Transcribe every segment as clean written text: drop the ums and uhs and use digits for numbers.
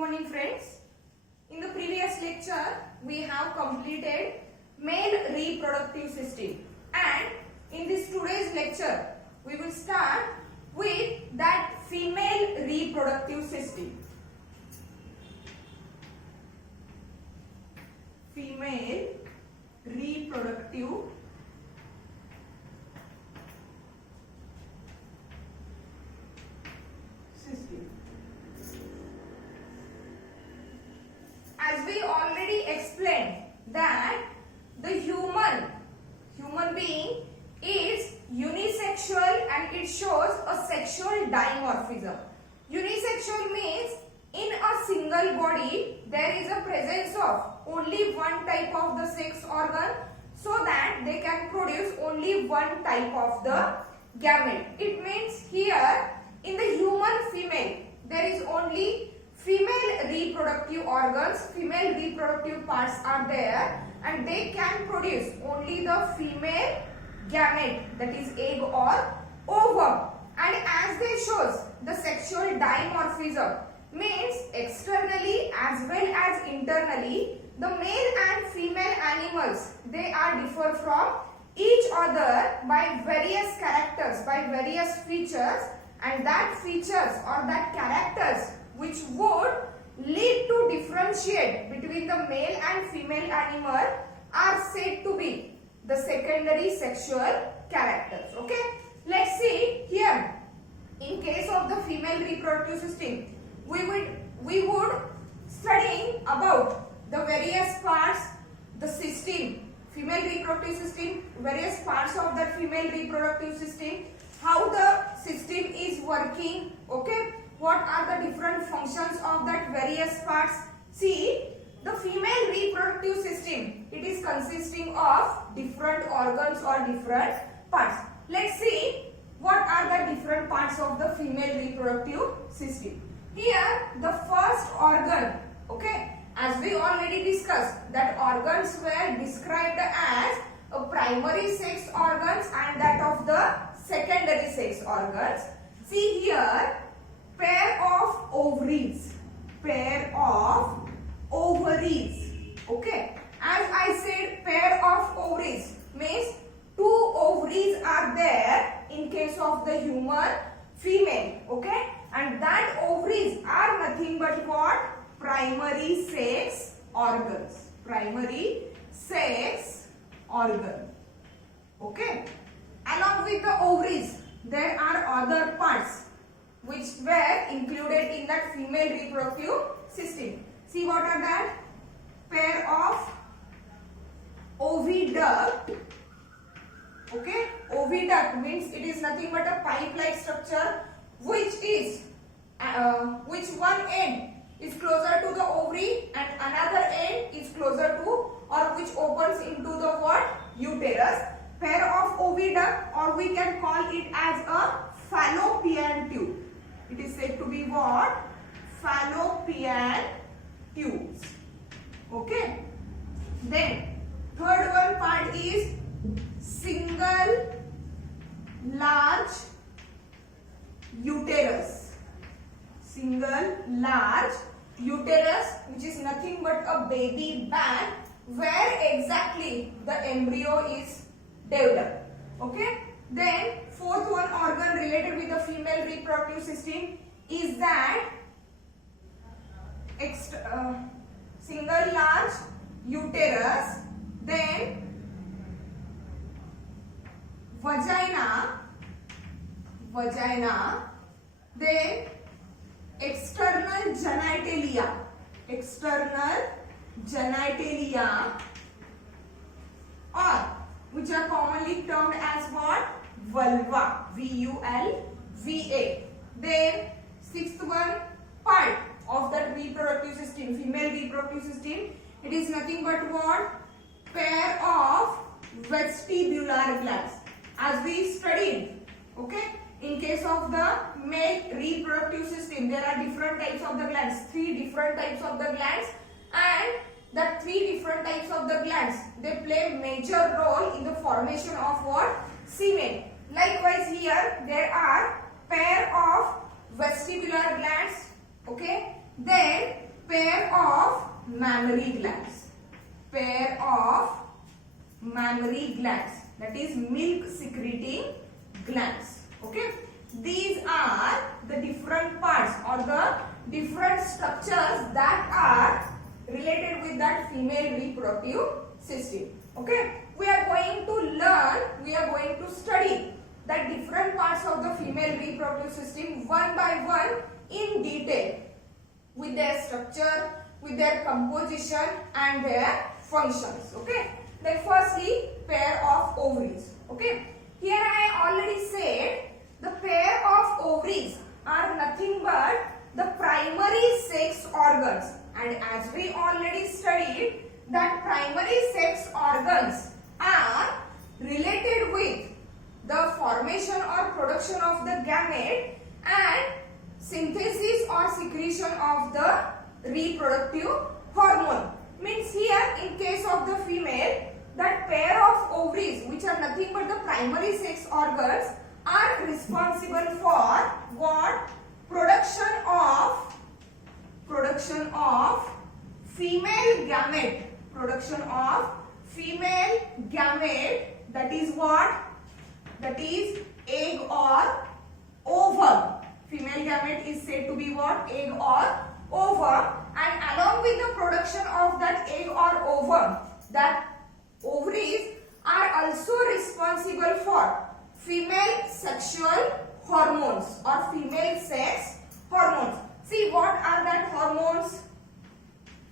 morning friends. In the previous lecture we have completed male reproductive system, and in this today's lecture we will start with that female reproductive system. Female reproductive system. As we already explained that the human being is unisexual and it shows a sexual dimorphism. Unisexual means in a single body there is a presence of only one type of the sex organ, so that they can produce only one type of the gamete. It means here in the human female there is only female reproductive organs, female reproductive parts are there, and they can produce only the female gamete, that is egg or ovum. And as they shows the sexual dimorphism, means externally as well as internally the male and female animals, they are differ from each other by various characters, by various features, and that features or that characters which would lead to differentiate between the male and female animal are said to be the secondary sexual characters. Okay, let's see here. In case of the female reproductive system, we would studying about the various parts, the system, female reproductive system, various parts of that female reproductive system, how the system is working. Okay, what are the different functions of that various parts. See, the female reproductive system, it is consisting of different organs or different parts. Let's see what are the different parts of the female reproductive system. Here the first organ, okay, as we already discussed, that organs were described as a primary sex organs and that of the secondary sex organs. See here, pair of ovaries, pair of ovaries. Okay, as I said, pair of ovaries means two ovaries are there in case of the human female. Okay, and that ovaries are nothing but what? Primary sex organs. Primary sex organ. Okay, along with the ovaries there are other parts which were included in that female reproductive system. See what are that? Pair of oviduct. Okay, oviduct means it is nothing but a pipe-like structure which is which one end is closer to the ovary and another end is closer to, or which opens into the what? Uterus. Pair of oviduct, or we can call it as a fallopian tube. It is said to be what? Fallopian tubes. Okay. Then third one part is single large uterus. Single large uterus, which is nothing but a baby bag where exactly the embryo is developed. Okay. Then fourth one organ related with the female reproductive system is that single large uterus, then vagina, then external genitalia, or which are commonly termed as what? Vulva, V-U-L-V-A. Then sixth one part of that reproductive system, female reproductive system, it is nothing but what? Pair of vestibular glands. As we studied, okay, in case of the male reproductive system, there are different types of the glands, three different types of the glands, and the three different types of the glands, they play major role in the formation of what? Semen. Likewise here there are pair of vestibular glands. Okay, then pair of mammary glands. Pair of mammary glands, that is milk secreting glands. Okay, these are the different parts or the different structures that are related with that female reproductive system. Okay, we are going to study the different parts of the female reproductive system one by one in detail, with their structure, with their composition and their functions. Okay, then firstly, pair of ovaries. Okay, here I already said the pair of ovaries are nothing but the primary sex organs, and as we already studied that primary sex organs are related with the formation or production of the gamete and synthesis or secretion of the reproductive hormone. Means here in case of the female, that pair of ovaries, which are nothing but the primary sex organs, are responsible for what? Production of female gamete. Production of female gamete, that is what? That is egg or ovum. Female gamete is said to be what? Egg or ovum. And along with the production of that egg or ovum, that ovaries are also responsible for female sexual hormones or female sex hormones. See, what are that hormones?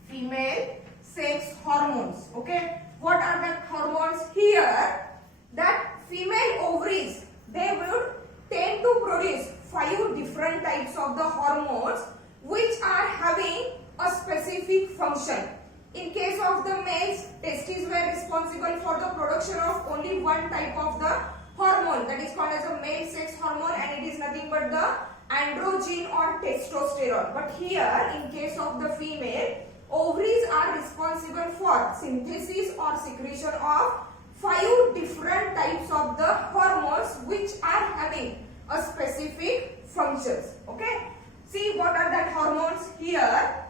Female sex hormones. Okay, what are that hormones? Here, that female ovaries, they would tend to produce 5 different types of the hormones which are having a specific function. In case of the males, testes were responsible for the production of only one type of the hormone, that is called as a male sex hormone, and it is nothing but the androgen or testosterone. But here, in case of the female, ovaries are responsible for synthesis or secretion of 5 different types of the hormones which are having a specific functions. Okay, see what are that hormones here?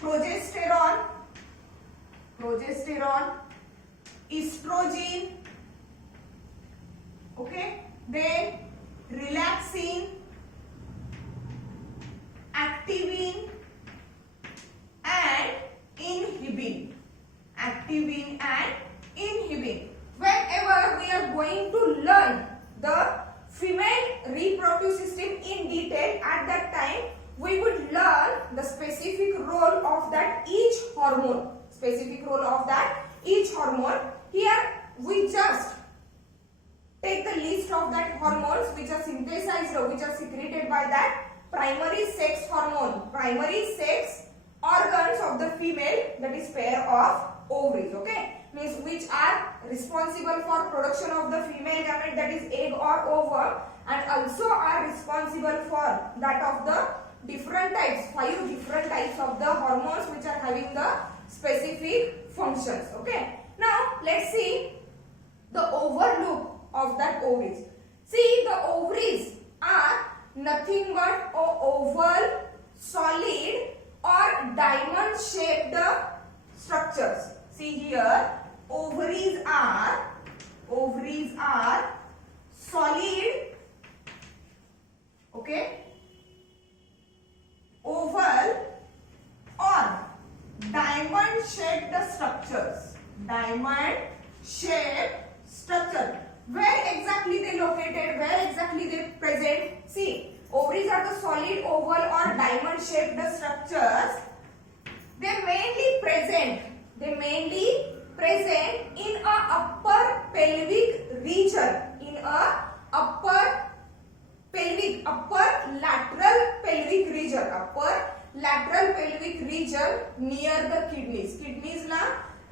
Progesterone, estrogen, okay, then relaxin, activin and inhibin. Activin and inhibin. Whenever we are going to learn the female reproductive system in detail, at that time we would learn the specific role of that each hormone. Specific role of that each hormone. Here we just take the list of that hormones which are synthesized or which are secreted by that primary sex hormone, primary sex organs of the female, that is pair of ovaries. Okay, means which are responsible for production of the female gamete, that is egg or ovum, and also are responsible for that of the different types, 5 different types of the hormones which are having the specific functions. Okay, now let's see the overlook of that ovaries. See, the ovaries are nothing but a oval, solid or diamond shaped structures. See here, ovaries are solid, okay, oval or diamond shaped structures. Diamond shaped structure. Where exactly they located? Where exactly they present? See, ovaries are the solid, oval or diamond shaped structures. They mainly present in a upper pelvic region. In a upper lateral pelvic region. Upper lateral pelvic region near the kidneys. Kidneys ला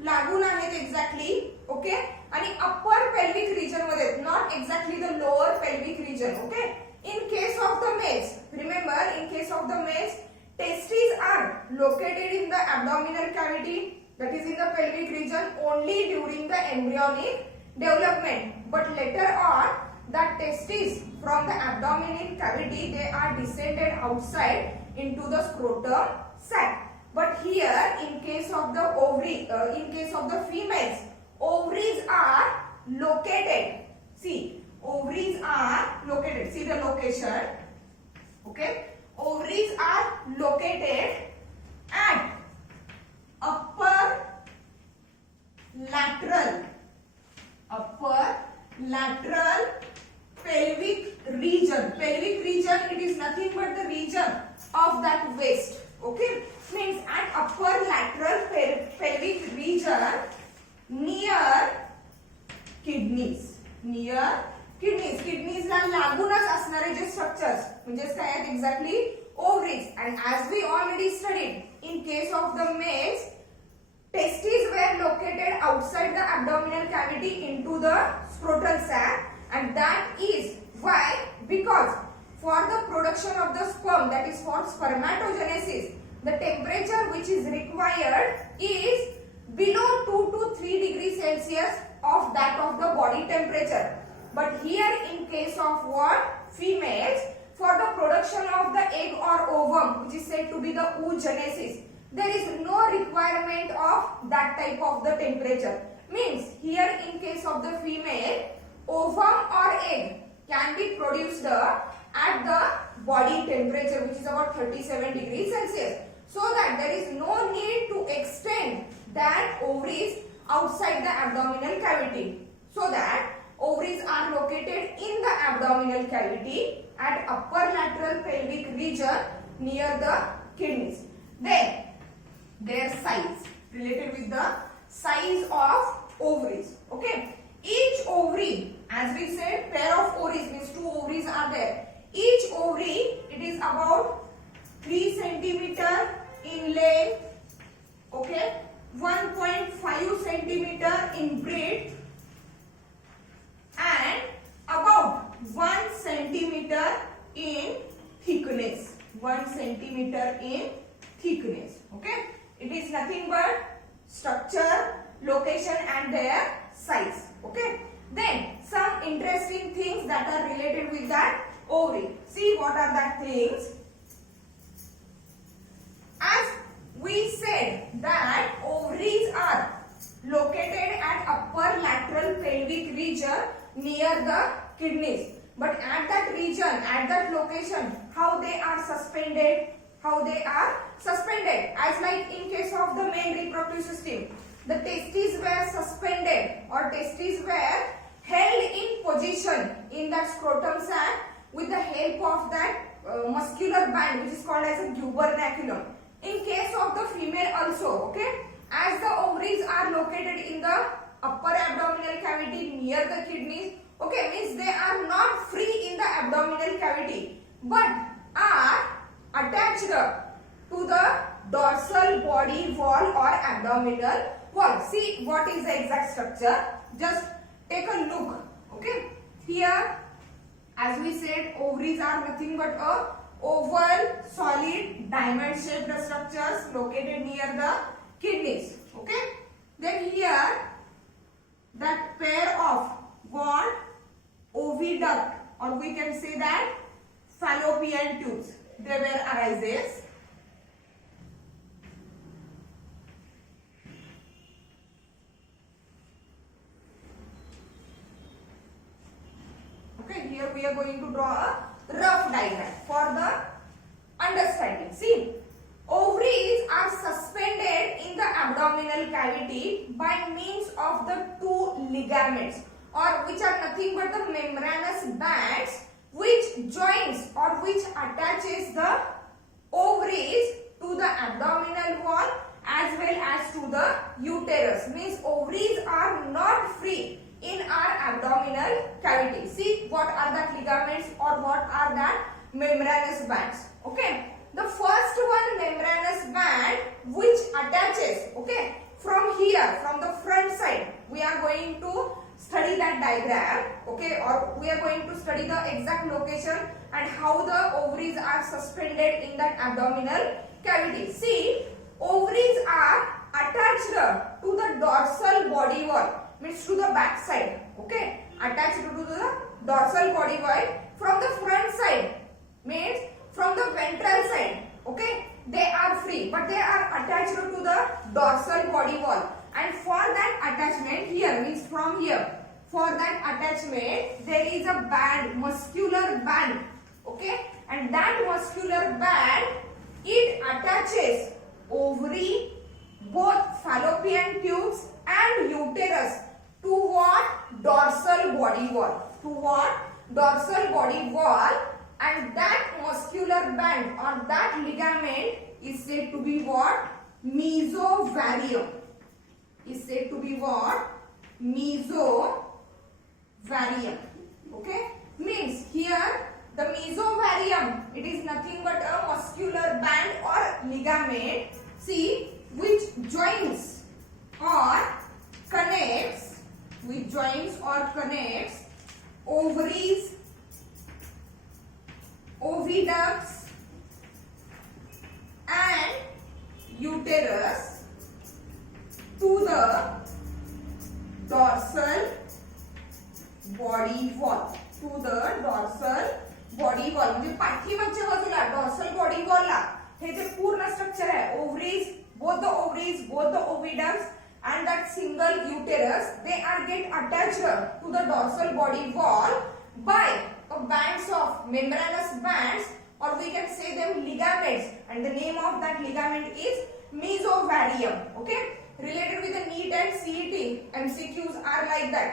लागून आहेत exactly. Okay, आणि upper pelvic region मध्ये, not exactly the lower pelvic region. Okay, in case of the males, remember, in case of the males, testes are located in the abdominal cavity, that is in the pelvic region, only during the embryonic development. But later on, that testes from the abdominal cavity, they are descended outside into the scrotum sac. But here, in case of the in case of the females, ovaries are located. See, ovaries are located. See the location. Okay, ovaries are located at upper lateral pelvic region. Pelvic region, it is nothing but the region of that waist. Okay, means at upper lateral pelvic region near kidneys. Kidneys ला लागूनच असणारे जे structures म्हणजेच काय आहेत exactly ovaries. And as we already studied, in case of the males, testes were located outside the abdominal cavity into the scrotal sac, and that is why, because for the production of the sperm, that is for spermatogenesis, the temperature which is required is below 2 to 3 degrees Celsius of that of the body temperature. But here in case of what? Females, for the production of the egg or ovum, which is said to be the oogenesis, there is no requirement of that type of the temperature. Means here in case of the female, ovum or egg can be produced at the body temperature, which is about 37 degrees Celsius. So that there is no need to extend that ovaries outside the abdominal cavity. So that ovaries are located in the abdominal cavity at upper lateral pelvic region near the kidneys. Then their size, related with the size of ovaries. Okay, each ovary, as we said, pair of ovaries means 2 ovaries are there. Each ovary, it is about 3 centimeter in length. Okay, 1.5 centimeter in breadth, and about 1 centimeter in thickness. 1 centimeter in thickness. Okay, it is nothing but structure, location and their size. Okay, then some interesting things that are related with that ovary. See what are that things. As we said that ovaries are located at upper lateral pelvic region near the kidneys. But at that region, at that location, how they are suspended? How they are suspended? As like in case of the male reproductive system, the testes were suspended or testes were held in position in that scrotum sac with the help of that muscular band, which is called as a gubernaculum. In case of the female also, okay, as the ovaries are located in the upper abdominal cavity near the kidneys, okay, means they are not free in the abdominal cavity but are attached to the dorsal body wall or abdominal wall. See what is the exact structure. Just take a look. Okay, here as we said, ovaries are nothing but a oval, solid, diamond shaped structures located near the kidneys. Okay, then here that pair of what? Oviduct, or we can say that fallopian tubes, they were arises. Okay, here we are going to draw a rough diagram for the understanding. See, ovaries are suspended in the abdominal cavity by means of the 2 ligaments, or which are nothing but the membranous bands which joins or which attaches the ovaries to the abdominal wall as well as to the uterus. Means ovaries are not free in our abdominal cavity. See what are that ligaments or what are that membranous bands. Okay, the first one, membranous band, which attaches, okay, from here, from the front side, we are going to study that diagram, okay, or we are going to study the exact location and how the ovaries are suspended in that abdominal cavity. See, ovaries are attached to the dorsal body wall, means to the back side, okay, attached to the dorsal body wall. From the front side means from the ventral side, okay, they are free but they are attached to the dorsal body wall, and for that attachment, here means from here, for that attachment there is a band, muscular band, okay, and that muscular band, it attaches ovary, both fallopian tubes and uterus to what? Dorsal body wall. To what? Dorsal body wall, and that muscular band or that ligament is said to be what? Mesovarium. Is said to be what? Mesovarium. Okay? Means here the mesovarium, it is nothing but a muscular band or ligament, see, which joins or connects, ovaries, oviducts and uterus to the dorsal body wall. To the dorsal body wall. म्हणजे पाठीमागच्या बाजूला dorsal body wall ला हे जे पूर्ण structure आहे, ovaries, both the oviducts and that single uterus, they are get attached to the dorsal body wall by a bands of membranous bands, or we can say them ligaments, and the name of that ligament is mesovarium. Okay, related with the NEET and CET MCQs are like that.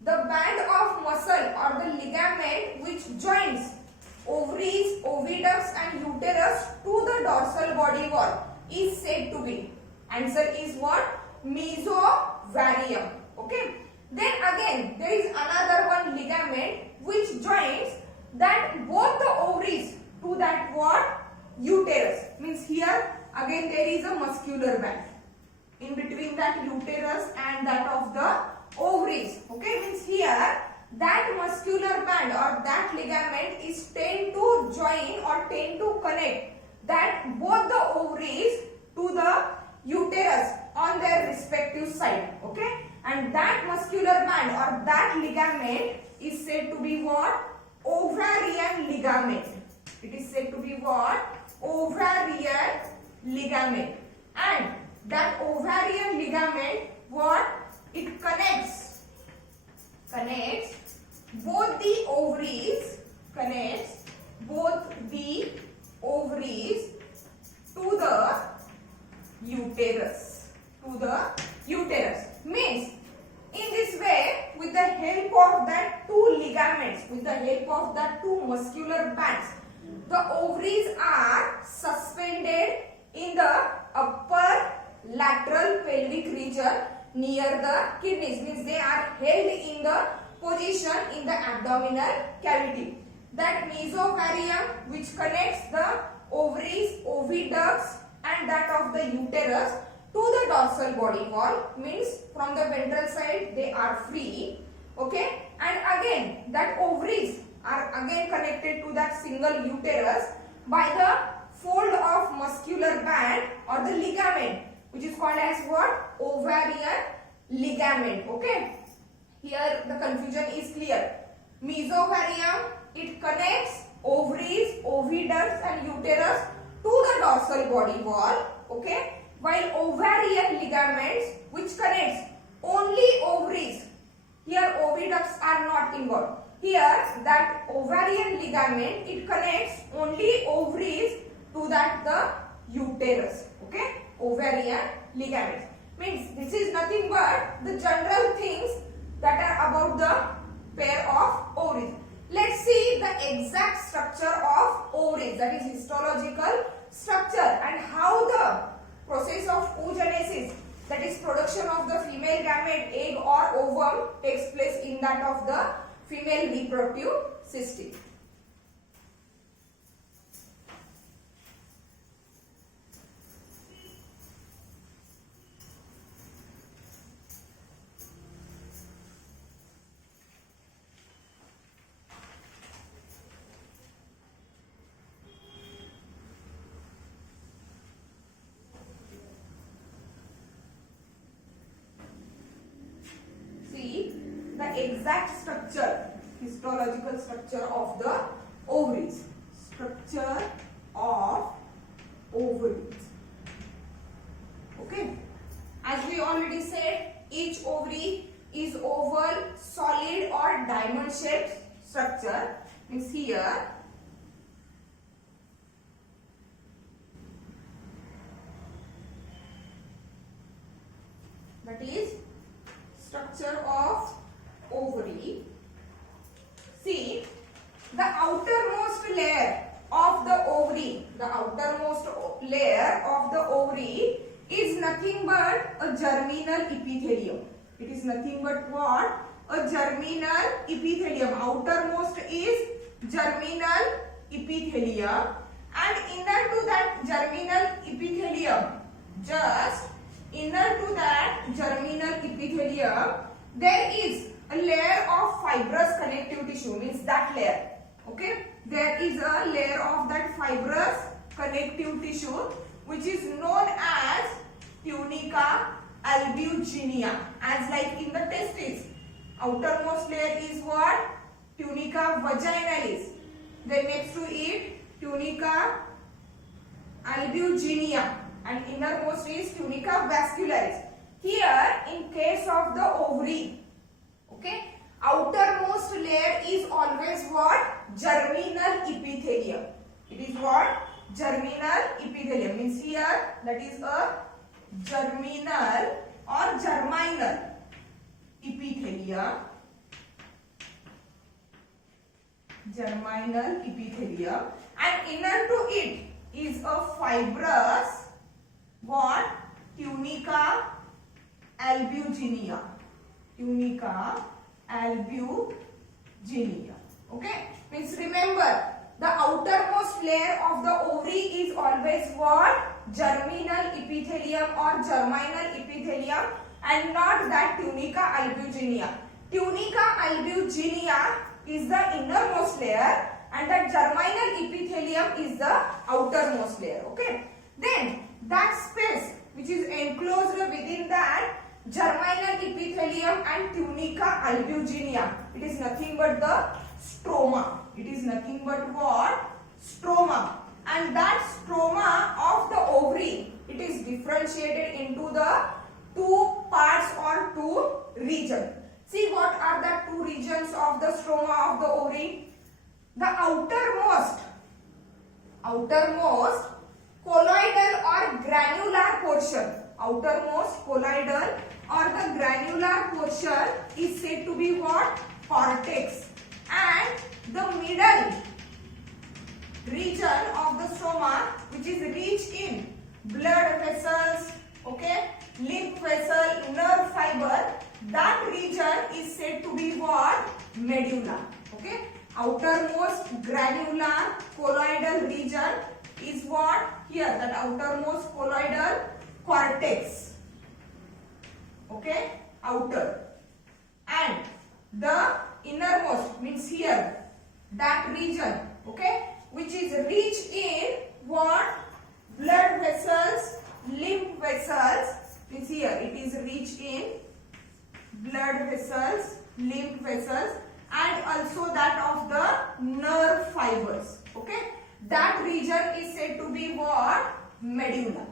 The band of muscle or the ligament which joins ovaries, oviducts and uterus to the dorsal body wall is said to be, answer is what? Mesovarium. Okay, then again there is another one ligament which joins that both the ovaries to that what? Uterus. Means here again there is a muscular band in between that uterus and that of the ovaries. Okay, means here that muscular band or that ligament is tend to join or tend to connect that both the ovaries to the uterus on their respective side. Okay, and that muscular band or that ligament is said to be what? Ovarian ligament. It is said to be what? Ovarian ligament. And that ovarian ligament, what? It connects both the ovaries, to the uterus. Means in this way, with the help of that two ligaments, with the help of that two muscular bands, the ovaries are suspended in the upper lateral pelvic region near the kidneys. Means they are held in the position in the abdominal cavity. That mesovarium which connects the ovaries, oviducts and that of the uterus to the dorsal body wall, means from the ventral side they are free. Okay, and again that ovaries are again connected to that single uterus by the fold of muscular band or the ligament, which is called as what? Ovarian ligament. Okay, here the confusion is clear. Mesovarium, it connects ovaries, oviducts and uterus to the dorsal body wall. Okay, while ovarian ligaments which connects only ovaries, here oviducts are not involved. Here that ovarian ligament, it connects only ovaries to that the uterus. Okay, ovarian ligament. Means this is nothing but the general things that are about the pair of ovaries. Let's see the exact structure of ovaries, that is histological structure, and how the process of oogenesis, that is production of the female gamete, egg or ovum, takes place in that of the female reproductive system. Exact structure, histological structure of the ovaries. Structure of ovaries. Okay, as we already said, each ovary is oval, solid or diamond shaped structure. Means here that is structure of ovary. See, the outermost layer of the ovary, is nothing but a germinal epithelium. It is nothing but what? A germinal epithelium. Outermost is germinal epithelium, and inner to that germinal epithelium, just inner to that germinal epithelium, there is a layer of fibrous connective tissue. Means that layer. Okay, there is a layer of that fibrous connective tissue which is known as tunica albuginea, as like in the testes. Outermost layer is what? Tunica vaginalis. Then next to it, tunica albuginea, and innermost is tunica vascularis. Here, in case of the ovary, okay, outermost layer is always what? Germinal epithelium. It is what? Germinal epithelium. Means here, that is a germinal or germinal epithelium. Germinal epithelium, and inner to it is a fibrous what? Tunica albuginea. Tunica albuginea. Okay, means remember, the outermost layer of the ovary is always what? Germinal epithelium or germinal epithelium, and not that tunica albuginea. Tunica albuginea is the innermost layer, and that germinal epithelium is the outermost layer. Okay, then that space which is enclosed within that germinal epithelium and tunica albuginea, it is nothing but the stroma. It is nothing but what? Stroma. And that stroma of the ovary, it is differentiated into the two parts or two regions. See, what are the two regions of the stroma of the ovary? The outermost colloidal or granular portion. Outermost colloidal or the granular portion is said to be what? Cortex. And the middle region of the stroma, which is rich in blood vessels, okay, lymph vessel, nerve fiber, that region is said to be what? Medulla. Okay, outermost granular colloidal region is what? Here, that outermost colloidal cortex. Okay, outer. And the innermost means here, that region, okay, which is rich in what? Blood vessels, lymph vessels. Means here it is rich in blood vessels, lymph vessels, and also that of the nerve fibers. Okay, that region is said to be what? Medulla.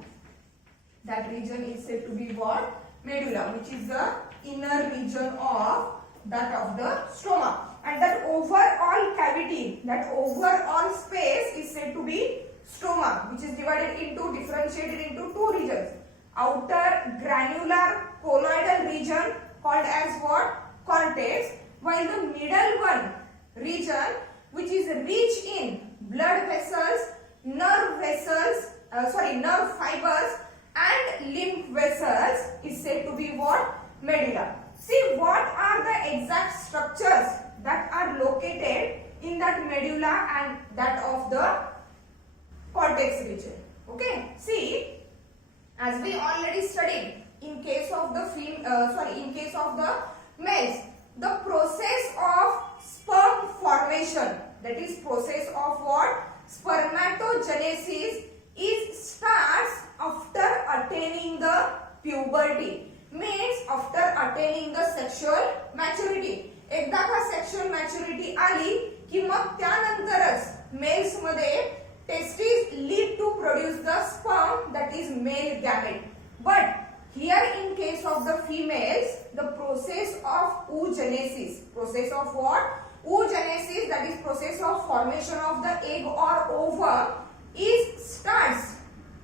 That region is said to be what? Medulla, which is the inner region of that of the stroma. And that overall cavity, that overall space is said to be stroma, which is differentiated into two regions. Outer granular colloidal region called as what? Cortex, while the middle one region, which is rich in blood vessels, nerve fibers and lymph vessels, is said to be what? Medulla. See, what are the exact structures that are located in that medulla and that of the cortex region. Okay, see, as we already studied, in case of the males, the process of sperm formation, that is process of what? Spermatogenesis, starts after attaining the puberty. Means after attaining the sexual maturity. एकदा का sexual maturity आली की मग त्यानंतरच males मध्ये testis lead to produce the sperm, that is male gamete. But here in case of the females, the process of oogenesis, process of what? Oogenesis, that is process of formation of the egg or ovum, starts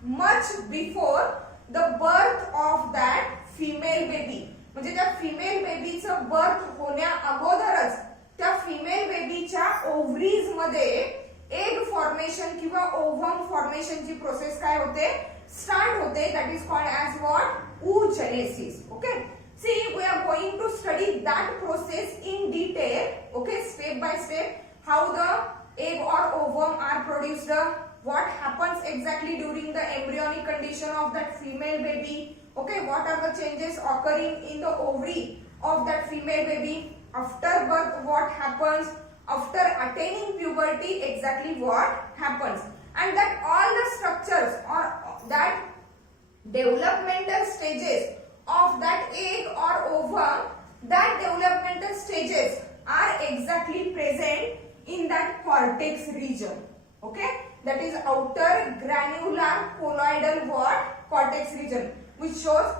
much before the birth of that female baby. म्हणजे त्या female बेबीचं birth होण्या अगोदरच त्या female बेबीच्या ओव्हरीज मध्ये egg formation किंवा ovum फॉर्मेशनची process काय होते? Start होते. That is called as what? oogenesis. Okay, see, we are going to study that process in detail. Okay, step by step how the egg or ovum are produced, what happens exactly during the embryonic condition of that female baby. Okay, what are the changes occurring in the ovary of that female baby? After birth, what happens? After attaining puberty, exactly what happens? And that all the structures or that developmental stages of that egg or ovum, that developmental stages are exactly present in that cortex region. Okay, that is outer granular colloidal what? Cortex region, which shows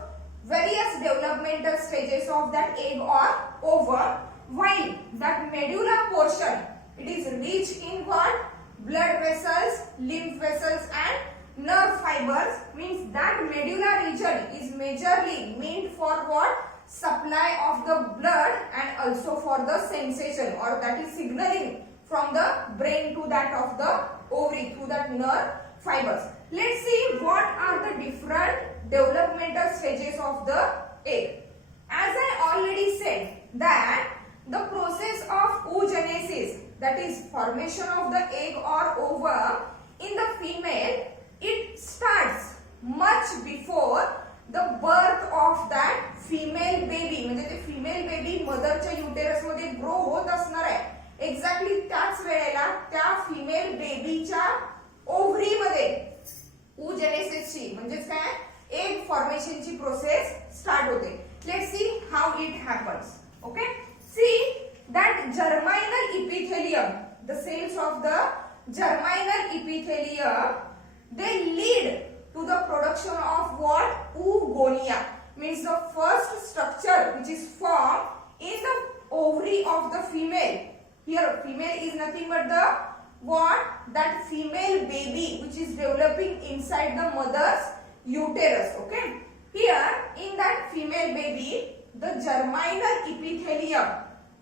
various developmental stages of that egg or ovum, while that medulla portion, it is rich in what? Blood vessels, lymph vessels and nerve fibers. Means that medulla region is majorly meant for what? Supply of the blood and also for the sensation, or that is signaling from the brain to that of the ovary through that nerve fibers. Let's see what are the different developmental stages of the egg. As I already said that the process of oogenesis, that is formation of the egg or ovum in the female, it starts much before the birth of that female baby. म्हणजे ते female baby मदरच्या uterus मध्ये grow होत असणार आहे. Exactly त्याच वेळेला त्या female बेबीच्या ovary मध्ये oogenesisची म्हणजेच काय? एग फॉर्मेशनची प्रोसेस स्टार्ट होते. Let's see how it happens. Okay, see that germinal epithelium, the cells of the germinal epithelium, they lead to the production of what? Oogonia. Means the first structure which is formed in the ovary of the female. Here female is nothing but the what? That female baby which is developing inside the mother's uterus. Okay, here in that female baby, the germinal epithelium,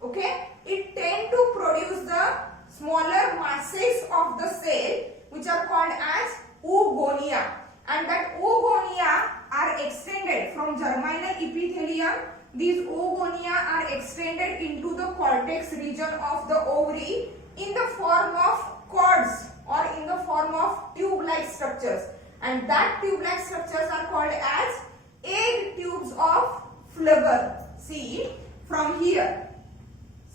okay, it tend to produce the smaller masses of the cell which are called as oogonia, and that oogonia are extended from germinal epithelium. These oogonia are extended into the cortex region of the ovary in the form of cords or in the form of tube-like structures, and that tube-like structures are called as egg tubes of Flubber. See from here.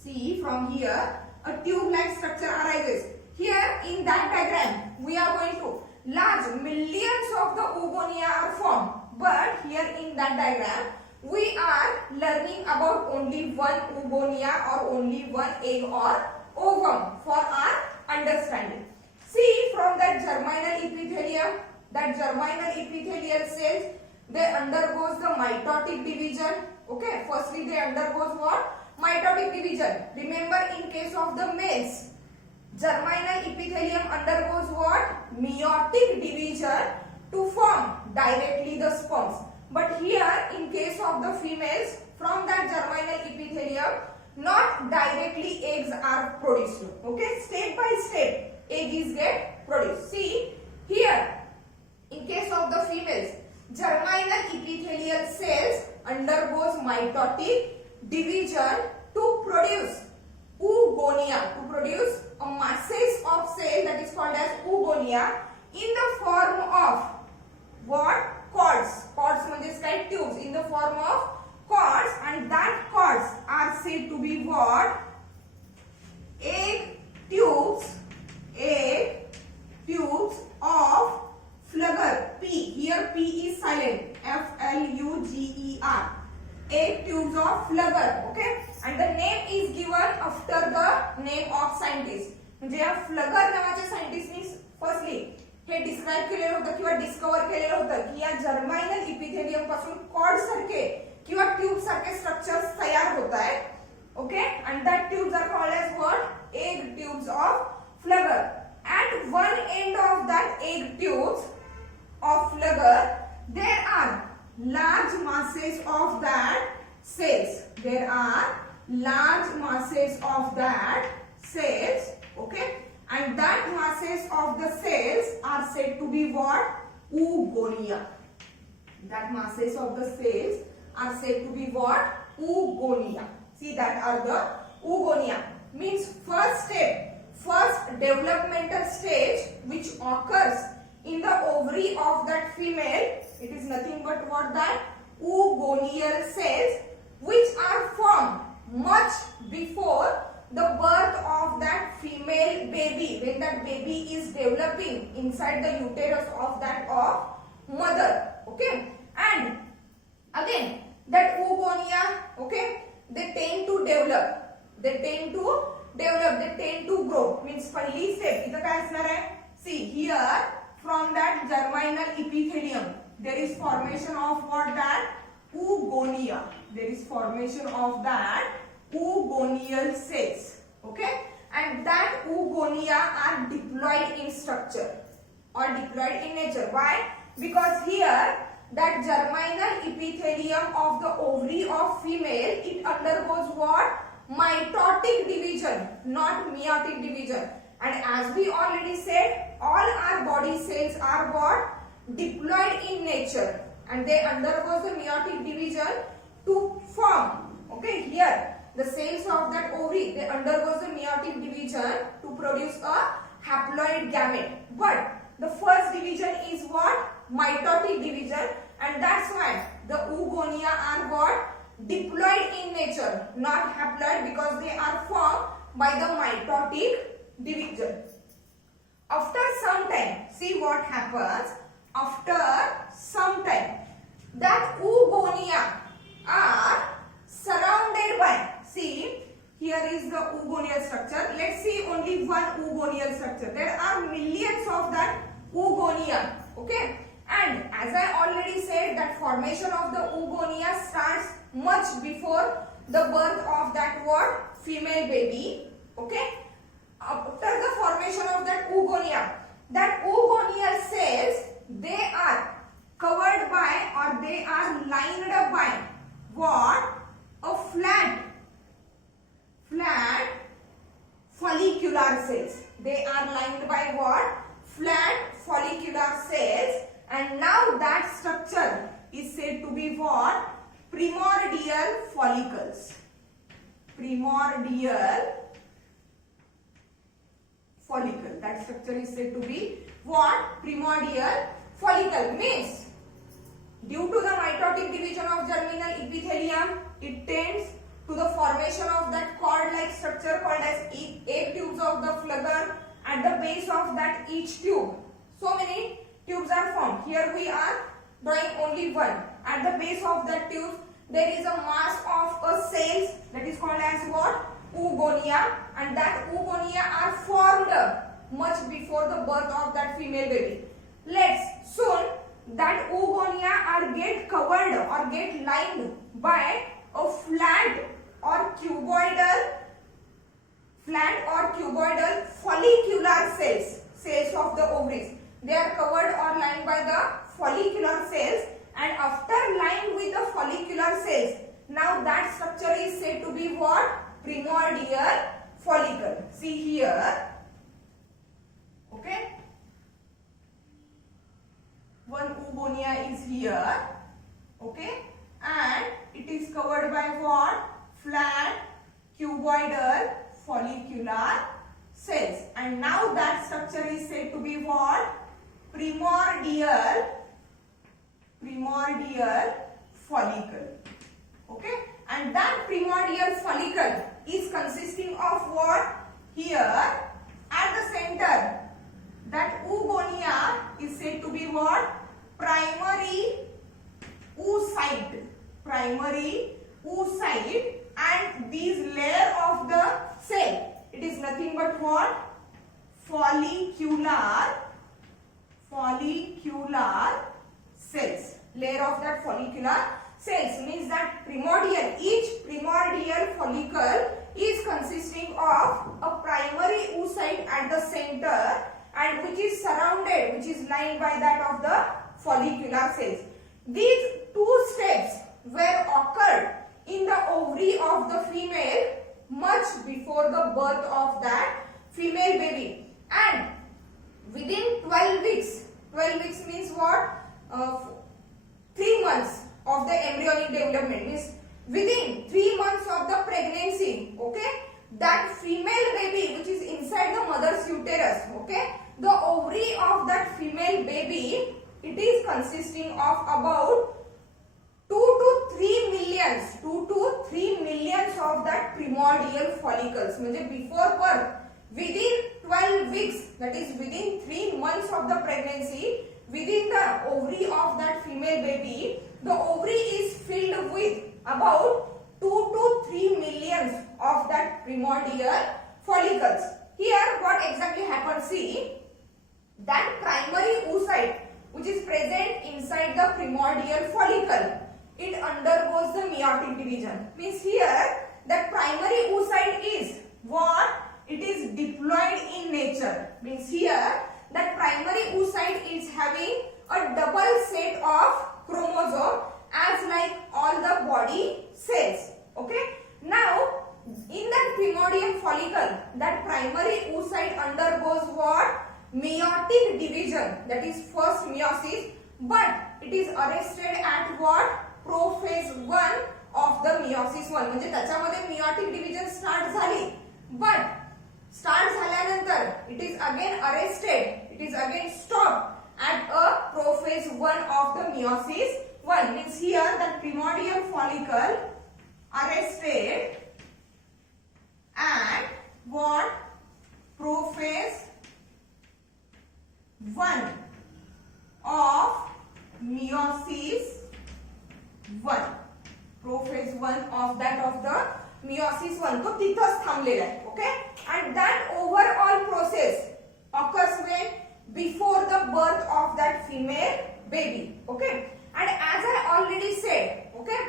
See from here, a tube-like structure arises. Here in that diagram, we are going to large millions of the oogonia are formed. But here in that diagram, we are learning about only one oogonia or only one egg or ovum for our understanding. See from that germinal epithelium, that germinal epithelial cells, they undergoes the mitotic division. Okay, firstly they undergoes what? Mitotic division. Remember in case of the males, germinal epithelium undergoes what? Meiotic division to form directly the sperms. But here in case of the females, from that germinal epithelium, not directly eggs are produced. Okay, step by step egg is get produced. See here in case of the females, germinal epithelial cells undergoes mitotic division to produce oogonia, to produce a masses of cell that is called as oogonia in the form of what? Cords. Cords means like tubes in the form of cords, and that cords are said to be what? Egg tubes. Egg tubes of Flubber. P. Here P is silent. F-L-U-G-E-R. Egg tubes of Flubber. Okay, and the name is given after the name of scientist. म्हणजे या फ्लगर नावाच्या सायंटिस्टनी firstly हे describe केलेलं होतं किंवा discover केलेलं होतं की या जर्माइनल इपिथेलियम इपिथेलियम पासून कॉर्ड सारखे किंवा ट्यूब सारखे स्ट्रक्चर्स तयार होत आहेत. Okay, and that tubes are called as what? Egg tubes of flagger. At one end of that egg tubes of flagger, there are large masses of that cells. There are large masses of that cells. Okay, and that masses of the cells are said to be what? Oogonia. That masses of the cells are said to be what? Oogonia. See, that are the oogonia. Means first step, first developmental stage which occurs in the ovary of that female. It is nothing but what? That oogonial cells which are formed much before the birth of that female baby, when that baby is developing inside the uterus of that of mother. Okay, and again that oogonia, okay, they tend to develop, they tend to grow. Means पहिली step इथं काय असणार आहे? See here, from that germinal epithelium there is formation of what? That oogonia. There is formation of that oogonial cells. Okay, and that oogonia are diploid in structure or diploid in nature. Why? Because here that germinal epithelium of the ovary of female, it undergoes what? Mitotic division, not meiotic division. And as we already said, all our body cells are what? Diploid in nature, and they undergo the meiotic division to form. Okay, here the cells of that ovary, they undergo the meiotic division to produce a haploid gamete. But the first division is what? Mitotic division, and that's why the oogonia are what? Diploid in nature, not haploid, because they are formed by the mitotic division. After some time, see what happens. After some time, that oogonia are surrounded by, see, here is the oogonial structure. Let's see only one oogonial structure. There are millions of that oogonia. Okay, and as I already said, that formation of the oogonia starts much before the birth of that what? Female baby. Okay, after the formation of that oogonial cells, they are covered by, or they are lined by what? A flat follicular cells. They are lined by what? Flat follicular cells. And now that structure is said to be what? Primordial follicles. Primordial follicle. That structure is said to be what? Primordial follicle. Means due to the mitotic division of germinal epithelium, it tends to the formation of that cord-like structure called as egg tubes of the flagger. At the base of that each tube, so many tubes are formed. Here we are drawing only one. At the base of that tube, there is a mass of cells that is called as what? Oogonia, and that oogonia are formed much before the birth of that female baby. Let's soon that oogonia are get covered or get lined by a flat or cuboidal follicular cells of the ovaries. They are covered or lined by the follicular cells, and after lined with the follicular cells, now that structure is said to be what? Primordial follicle. See here. Okay. One oogonia is here. Okay. And it is covered by what? Flat cuboidal follicular cells. And now that structure is said to be what? Primordial follicle. Okay. And that primordial follicle is consisting of what? Here at the center, that oogonia is said to be what? Primary oocyte. Primary oocyte, and these layer of the cell, it is nothing but what? Follicular cells. layer of that follicular cells. Means that each primordial follicle is consisting of a primary oocyte at the center and which is surrounded, which is lined by that of the follicular cells. These two steps were occurred in the ovary of the female much before the birth of that female baby, and within 12 weeks means what? 3 months of the embryonic development, means within 3 months of the pregnancy, okay, that female baby which is inside the mother's uterus, okay, the ovary of that female baby, it is consisting of about 2 to 3 millions of that primordial follicles. म्हणजे before birth, within 12 weeks, that is within 3 months of the pregnancy, within the ovary of that female baby, the ovary is filled with about 2 to 3 millions of that primordial follicles. Here what exactly happens, see, that primary oocyte which is present inside the primordial follicle, it undergoes the meiotic division. Means here that primary oocyte is what? It is diploid in nature. Means here that primary oocyte is having a double set of chromosome as like all the body cells. Okay. Now in that primordial follicle, that primary oocyte undergoes what? Meiotic division, that is first meiosis, but it is arrested at what? Prophase 1 of the meiosis 1. म्हणजे त्याच्यामध्ये meiotic division start झाली, but start झाल्यानंतर it is again arrested, it is again stopped at a prophase 1 of the meiosis 1. Means here the primordial follicle arrested at what? Prophase 1 of meiosis 1. Prophase 1 of that of the meiosis 1. तो तिथंच थांबलेला आहे. Okay. And that overall process occurs when? Before the birth of that female baby. Okay. And as I already said, okay,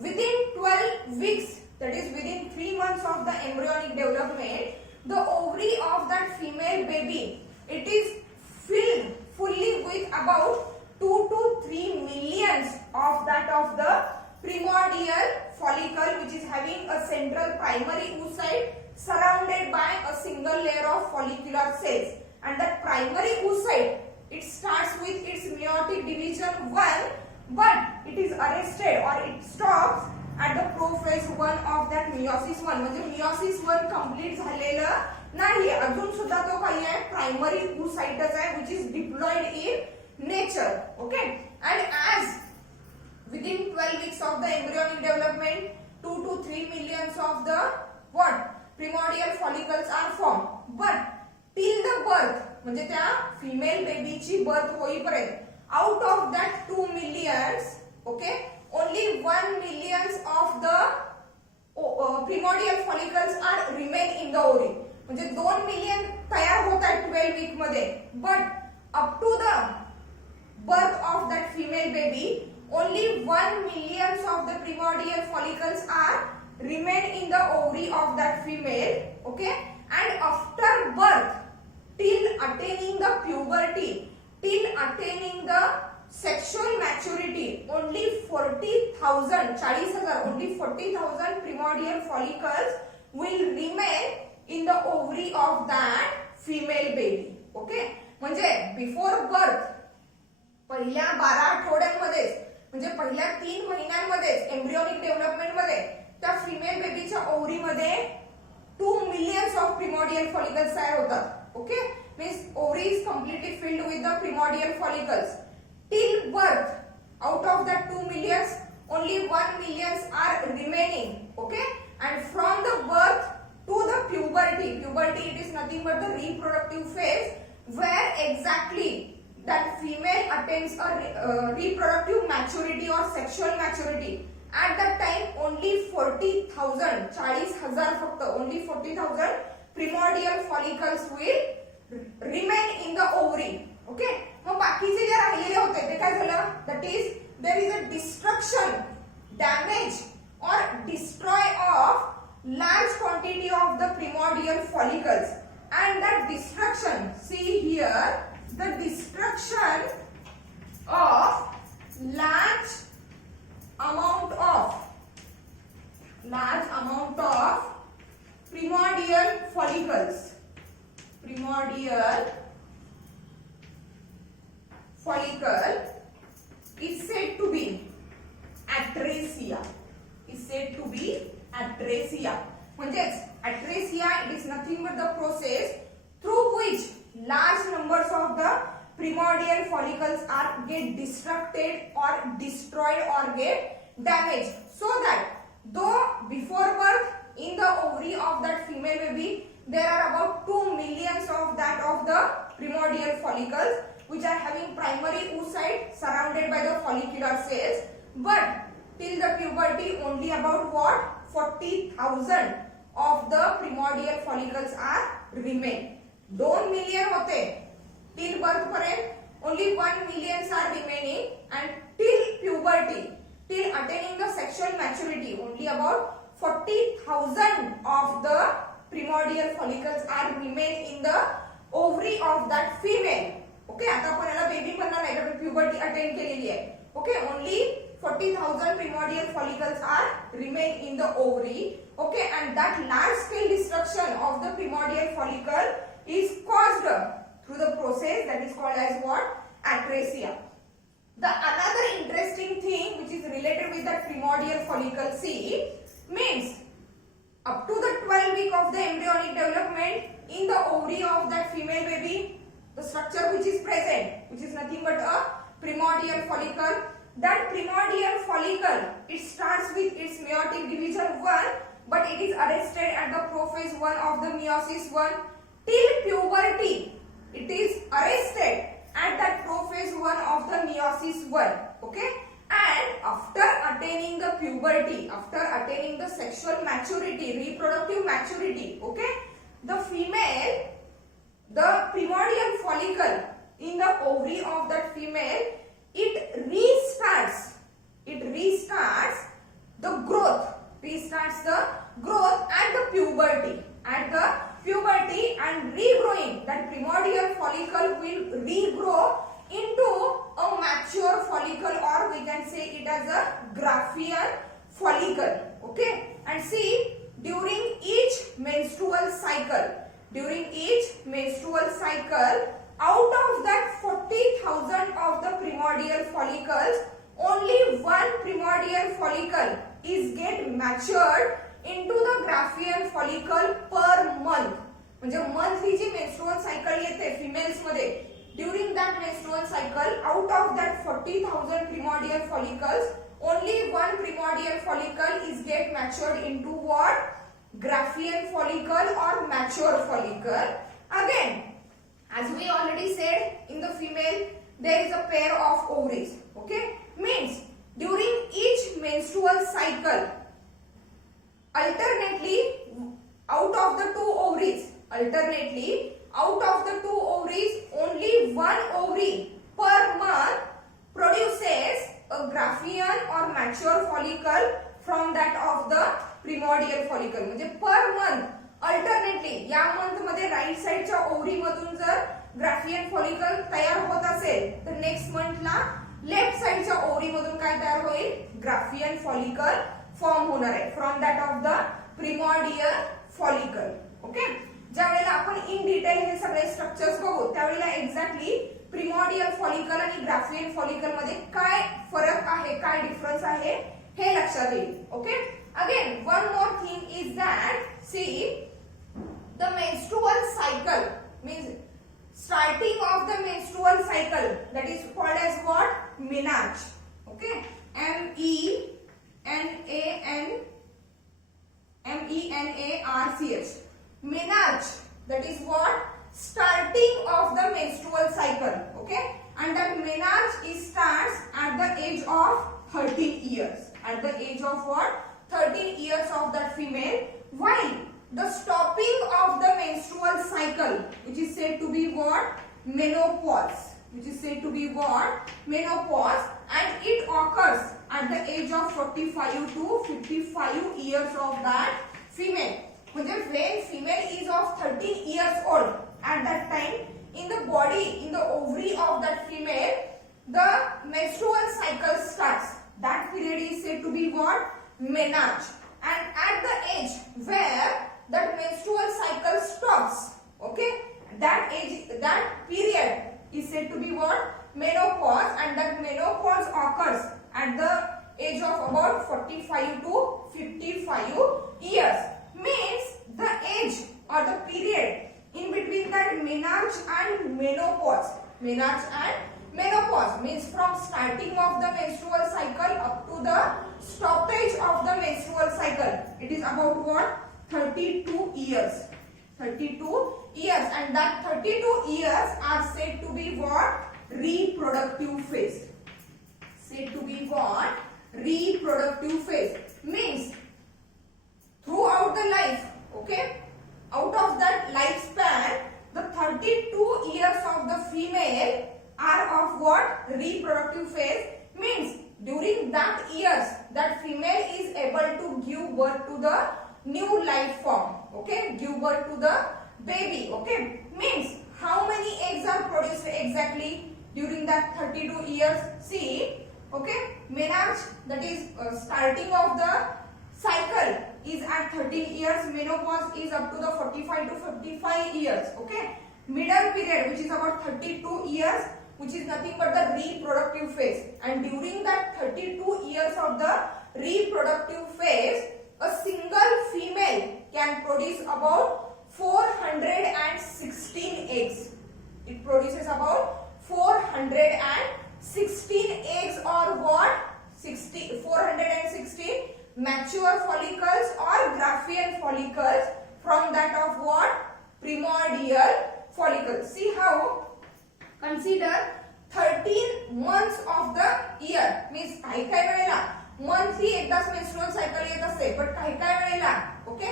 within 12 weeks, that is within 3 months of the embryonic development, the ovary of that female baby, it is filled fully with about 2 to 3 millions of that of the primordial follicle which is having a central primary oocyte surrounded by a single layer of follicular cells. And that primary oocyte, it starts with its meiotic division 1, but it is arrested or it stops at the prophase 1 of that meiosis 1. म्हणजे meiosis 1 complete झालेलं नाही, अजून सुद्धा तो काही आहे, primary oocyteच आहे which is diploid in nature. Okay. And as within 12 weeks of the embryonic development, 2 to 3 millions of the what? Primordial follicles are formed. But till the birth, म्हणजे त्या female baby ची birth होईपर्यंत, out of that 2 millions, okay, only 1 millions of the primordial follicles are remain in the ovary. म्हणजे 2 million तयार होत आहेत 12 week मध्ये, but up to the birth of that female baby, only 1 millions of the primordial follicles are remain in the ovary of that female. Okay. And after birth, till attaining the puberty, till attaining the sexual maturity, only 40,000, 40,000, only 40,000 primordial follicles will remain in the ovary of that female baby. Okay. म्हणजे before birth, पहिल्या 12 आठवड्यांमध्येच, म्हणजे पहिल्या 3 महिन्यांमध्येच embryonic development मध्ये त्या female बेबीच्या ovary मध्ये 2 millions of primordial follicles तयार होतात. Okay. Means ovary is completely filled with the primordial follicles. Till birth, out of that 2 millions, only 1 millions are remaining. Okay. And from the birth to the puberty, it is nothing but the reproductive phase, where exactly that female attains a reproductive maturity or sexual maturity. At that time, only 40,000, 40,000 फक्त, only 40,000 primordial follicles will remain in the ovary. Okay. मग बाकीचे जे राहिलेले होते ते काय झालं? That is there is a destruction, damage or destroy of large quantity of the primordial follicles, and that destruction, see here, the destruction of large amount of primordial follicles is said to be atresia. म्हणजेच atresia, it is nothing but the process through which large numbers of the primordial follicles are get destructed or destroyed or get damaged, so that though before birth in the ovary of that female baby there are about 2 million of the primordial follicles which are having primary oocyte surrounded by the follicular cells, but till the puberty only about what 40,000 of the primordial follicles are remain. 2 million होते till birth पर्यंत, only 1 million are remaining, and till puberty, till attaining the sexual maturity, only about 40,000 of the primordial follicles are remain in the ovary of that female. Okay, आता आपण याला baby म्हणणार नाही कारण puberty attain केलेली आहे. Okay, only 40,000 primordial follicles are remain in the ovary. Okay, and that large scale destruction of the primordial follicle is caused through the process that is called as what? Atresia. The another interesting thing which is related with that primordial follicle, see, means up to the 12 week of the embryonic development in the ovary of that female baby, the structure which is present, which is nothing but a primordial follicle. That primordial follicle, it starts with its meiotic division 1, but it is arrested at the prophase 1 of the meiosis 1 till puberty. It is arrested at that prophase 1 of the meiosis 1. Okay, and after attaining the puberty, after attaining the sexual maturity, reproductive maturity, okay, the female, the primordial follicle in the ovary of that female, it restarts the growth, at the puberty, and regrowing. That primordial follicle will regrow into a mature follicle, or we can say it as a Graafian follicle. Okay, and see, during each menstrual cycle, out of that 40,000 of the primordial follicles, only one primordial follicle is get matured into the Graafian follicle per month. म्हणजे monthly जी menstrual cycle येते females मध्ये, during that menstrual cycle, out of that 40,000 primordial follicles, only one primordial follicle is get matured into what? Graafian follicle or mature follicle. Again, as we already said, in the female there is a pair of ovaries. Okay, means during each menstrual cycle, alternately out of the two ovaries, only one ovary per month produces a Graafian or mature follicle from that of the primordial follicle. म्हणजे per month alternately या month मध्ये right साइडच्या ovary मधून जर Graafian follicle तयार होत असेल तर नेक्स्ट मंथला लेफ्ट साइडच्या ओव्हरी मधून काय तयार होईल? ग्राफियन फॉलिकल फॉर्म होणार आहे from that of the primordial follicle. Okay, ज्या वेळेला आपण इन डिटेल हे सगळे स्ट्रक्चर्स बघू त्यावेळेला एक्झॅक्टली प्रिमॉर्डियल फॉलिकल आणि ग्राफियन फॉलिकल मध्ये काय फरक आहे, काय डिफरन्स आहे हे लक्षात येईल. Okay, again one more thing is that see the menstrual cycle means starting of the menstrual cycle, that is called as what? Menarche. Okay, MENARCH, menarche, that is what? Starting of the menstrual cycle. Okay, and that menarche starts at the age of 13 years, at the age of what? 13 years of that female, while the stopping of the menstrual cycle, which is said to be what? Menopause. Which is said to be what? Menopause. and it occurs at the age of 45 to 55 years of that female. म्हणजे when female is of 13 years old, at that time in the body, in the ovary of that female, the menstrual cycle starts. That period is said to be what? Menarche. And at the age where that menstrual cycle stops, okay, that age, that period is said to be what? Menopause. And that menopause occurs at the age of about 45 to 55 years. Means the age or the period in between that menarche and menopause. Menarche and menopause means from starting of the menstrual cycle up to the stoppage of the menstrual cycle. It is about what? 32 years. 32 years. And that 32 years are said to be what? Reproductive phase. Said to be what? Reproductive phase. Means throughout the life, okay, out of that lifespan, the 32 years of the female are of what? Reproductive phase. Means during that years, that female is able to give birth to the new life form, okay, give birth to the baby, okay. Means how many eggs are produced exactly during that 32 years? See, okay, menarche, that is starting of the cycle is at 13 years, menopause is up to the 45 to 55 years, okay. Middle period, which is about 32 years, which is nothing but the reproductive phase. And during that 32 years of the reproductive phase, a single female can produce about 416 eggs. It produces about 416 eggs, or what? 416 mature follicles or Graafian follicles from that of what? Primordial follicles. See how? Consider 13 months of the year. Means काही काही वेळेला monthly एकदाच menstrual cycle येत असते, but काही काही वेळेला okay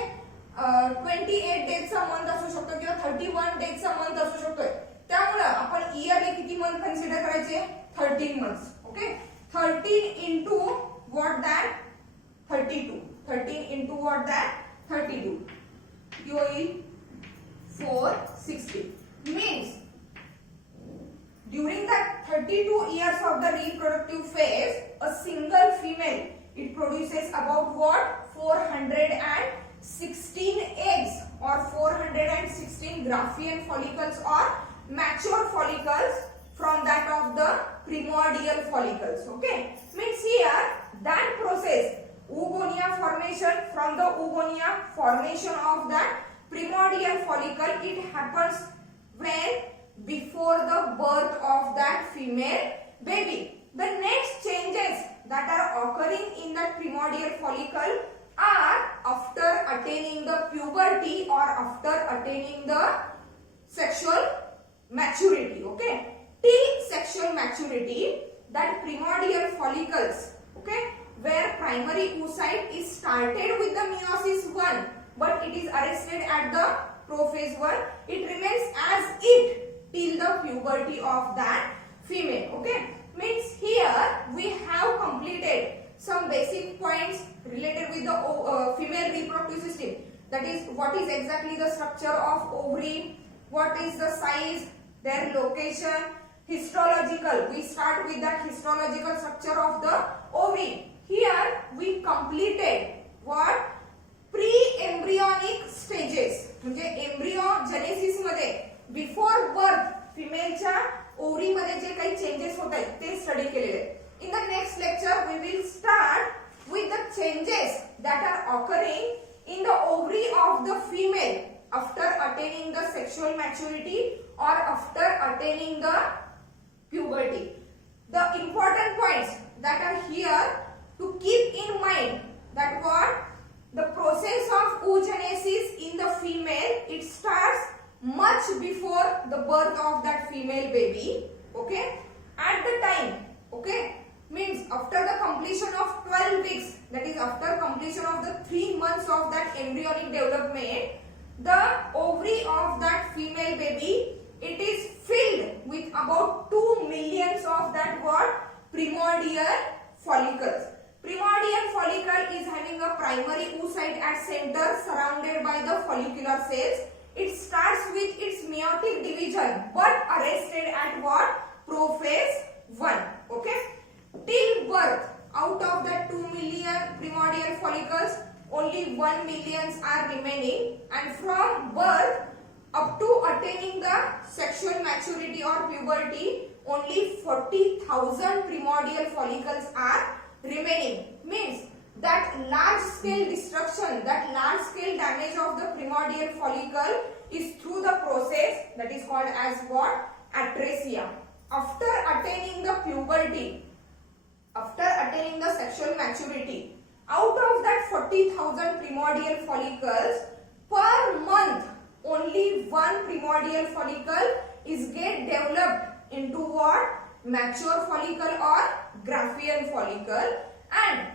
28 days चा मंथ असू शकतो किंवा 31 days चा मंथ असू शकतो. त्यामुळे आपण इयरली किती मंथ कन्सिडर करायचे? 13 months. Okay, 13 into what that? 32. 13 into what that? 32. You will 460. Means during that 32 years of the reproductive phase, a single female, it produces about what? 416 eggs or 416 Graafian follicles or mature follicles from that of the primordial follicles. Okay, means here that process, oogonia formation, from the oogonia formation of that primordial follicle, it happens when? Before the birth of that female baby. The next changes that are occurring in that primordial follicle are after attaining the puberty or after attaining the sexual maturity. Okay, till sexual maturity, that primordial follicles, okay, where primary oocyte is started with the meiosis 1, but it is arrested at the prophase 1. It remains as it till the puberty of that female. Okay, means here we have completed some basic points related with the female reproductive system. That is, what is exactly the structure of ovary, what is the size, their location, histological. We start with that histological structure of the ovary. Here we completed what? Pre-embryonic stages. म्हणजे embryogenesis मध्ये before birth फिमेलच्या ovary मध्ये जे काही changes होत आहेत ते study केलेले आहेत. In the next lecture we will start with the changes that are occurring in the ovary of the female after attaining the sexual maturity or after attaining the puberty. The important points that are here to keep in mind, that what? The process of oogenesis in the female, it starts much before the birth of that female baby. Okay, at the time, okay, means after the completion of 12 weeks, that is after completion of the 3 months of that embryonic development, the ovary of that female baby, it is filled with about 2 millions of that what? primordial follicles. Primordial follicle is having a primary oocyte at center surrounded by the follicular cells. It starts with its meiotic division but arrested at what? Prophase 1. Okay. Till birth, out of the 2 million primordial follicles, only 1 million are remaining, and from birth up to attaining the sexual maturity or puberty, only 40,000 primordial follicles are remaining. Means that large scale destruction, that large scale damage of the primordial follicle is through the process that is called as what? Atresia. After attaining the puberty, after attaining the sexual maturity, out of that 40,000 primordial follicles, per month only one primordial follicle is get developed into what? Mature follicle or Graafian follicle, and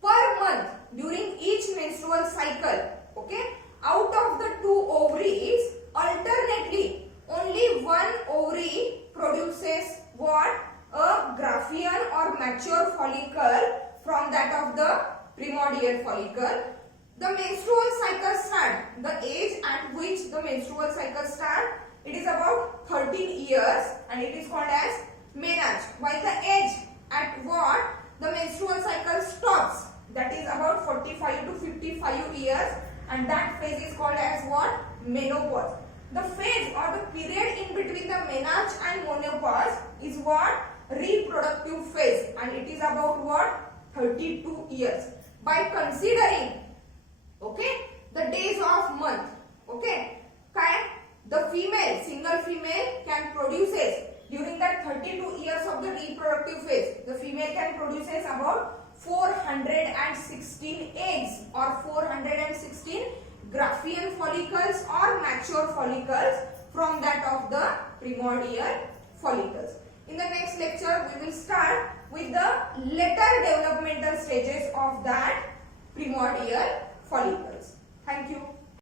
per month during each menstrual cycle, okay, out of the 2 ovaries, alternately only one ovary produces what? A Graafian or mature follicle from that of the primordial follicle. The menstrual cycle start, the age at which the menstrual cycle start, it is about 13 years and it is called as menarche. While the age at what the menstrual cycle stops, that is about 45 to 55 years, and that phase is called as what? Menopause. The phase or the period in between the menarche and menopause is what? Reproductive phase, and it is about what? 32 years. By considering, okay, the days of month, okay, the female, single female can produces during that 32 years of the reproductive phase, the female can produces about 416 eggs or 416 Graafian follicles or mature follicles from that of the primordial follicles. In the next lecture, we will start with the later developmental stages of that primordial follicles. Thank you.